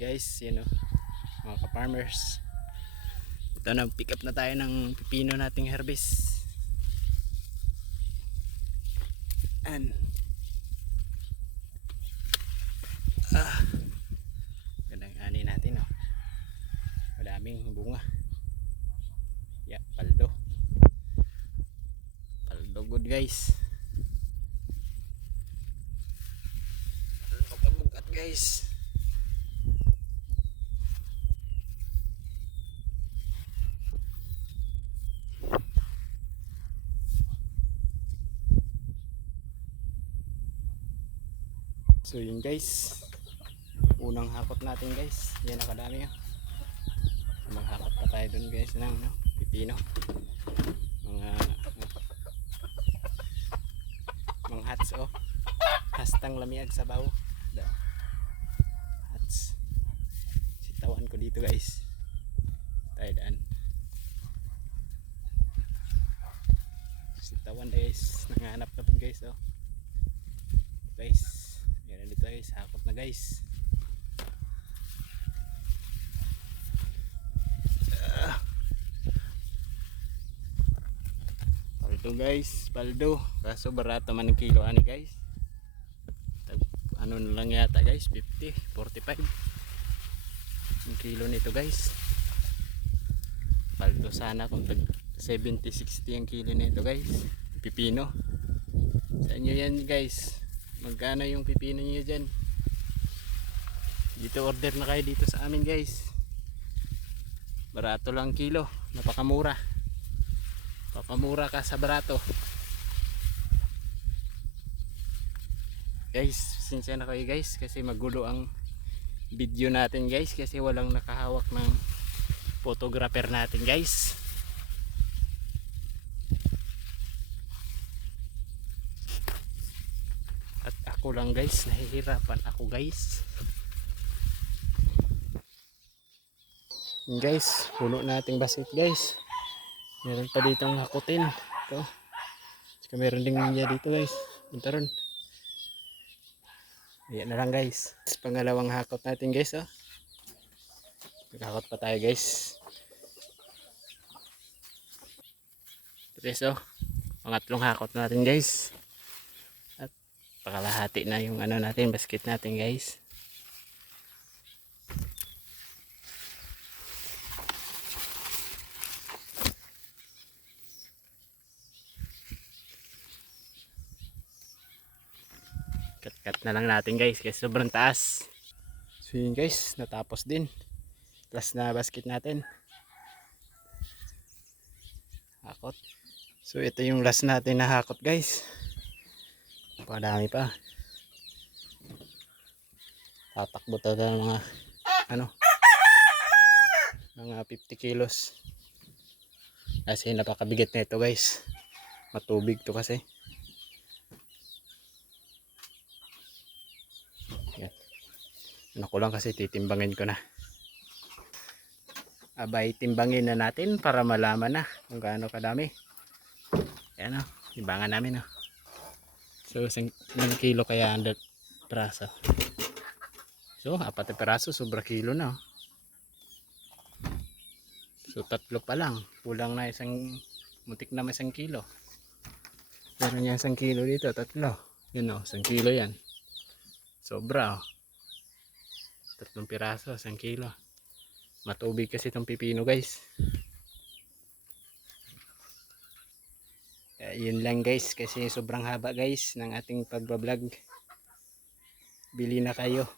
guys, yun o, mga ka-farmers. Ito, nag-pick up na tayo ng pipino nating harvest. And gandang ani natin o. Madaming bunga. Yeah, paldo. Paldo good guys. Bukat guys. So yun guys, unang hakot natin guys. Yan nakadami o. Maghakot pa tayo dun guys ng pipino. Mga hats o. Hastang lamiag sa bawo. Hats. Sitawan ko dito guys. Tayo daan. Sitawan guys. Nanganap na po guys o. Guys. Yan dito guys. Hakot na guys. Paldo guys. Paldo. Kaso barato man ng kilo ani guys. Ano na lang yata guys. 50, 45. Yung kilo nito guys. Paldo sana kung tag 70, 60 ang kilo nito guys. Pipino. Sa inyo yan guys. Magkano yung pipino nyo dyan? Dito order na kayo dito sa amin guys. Barato lang kilo. Napakamura. Pakamura ka sa barato. Guys, sinsya na kayo guys. Kasi magulo ang video natin guys. Kasi walang nakahawak ng photographer natin guys. At ako lang guys, nahihirapan ako guys. Yun guys, puno nating basit guys. Meron pa dito ang hakutin. Ito. Saka meron ding niya dito guys. Punta ron. Ayan na lang guys. Pangalawang hakot natin guys oh. Naghakot pa tayo guys. Guys oh. Pangatlong hakot natin guys. At pakalahati na yung ano natin, basket natin guys. Cut na lang natin guys kasi sobrang taas. So yun guys, natapos din. Plus na basket natin. Hakot. So ito yung last natin na hakot guys. Padami pa. Tatakbo talaga ng mga mga 50 kilos. Kasi napakabigat na ito guys. Matubig to kasi. Ano ko lang kasi titimbangin ko na. Abay timbangin na natin para malaman na kung gaano kadami. Ayan o, timbangan namin o. So 1 kilo kaya 100 peraso. So 4 peraso sobra kilo na o. So 3 pa lang, kulang na mutik na 1 kilo. Meron niya 1 kilo dito, 3. Yun o, 1 kilo yan. Sobra o. 3 piraso, 1 kilo. Matubig kasi itong pipino guys. Yun lang guys kasi sobrang haba guys ng ating pagbablog. Bili na kayo.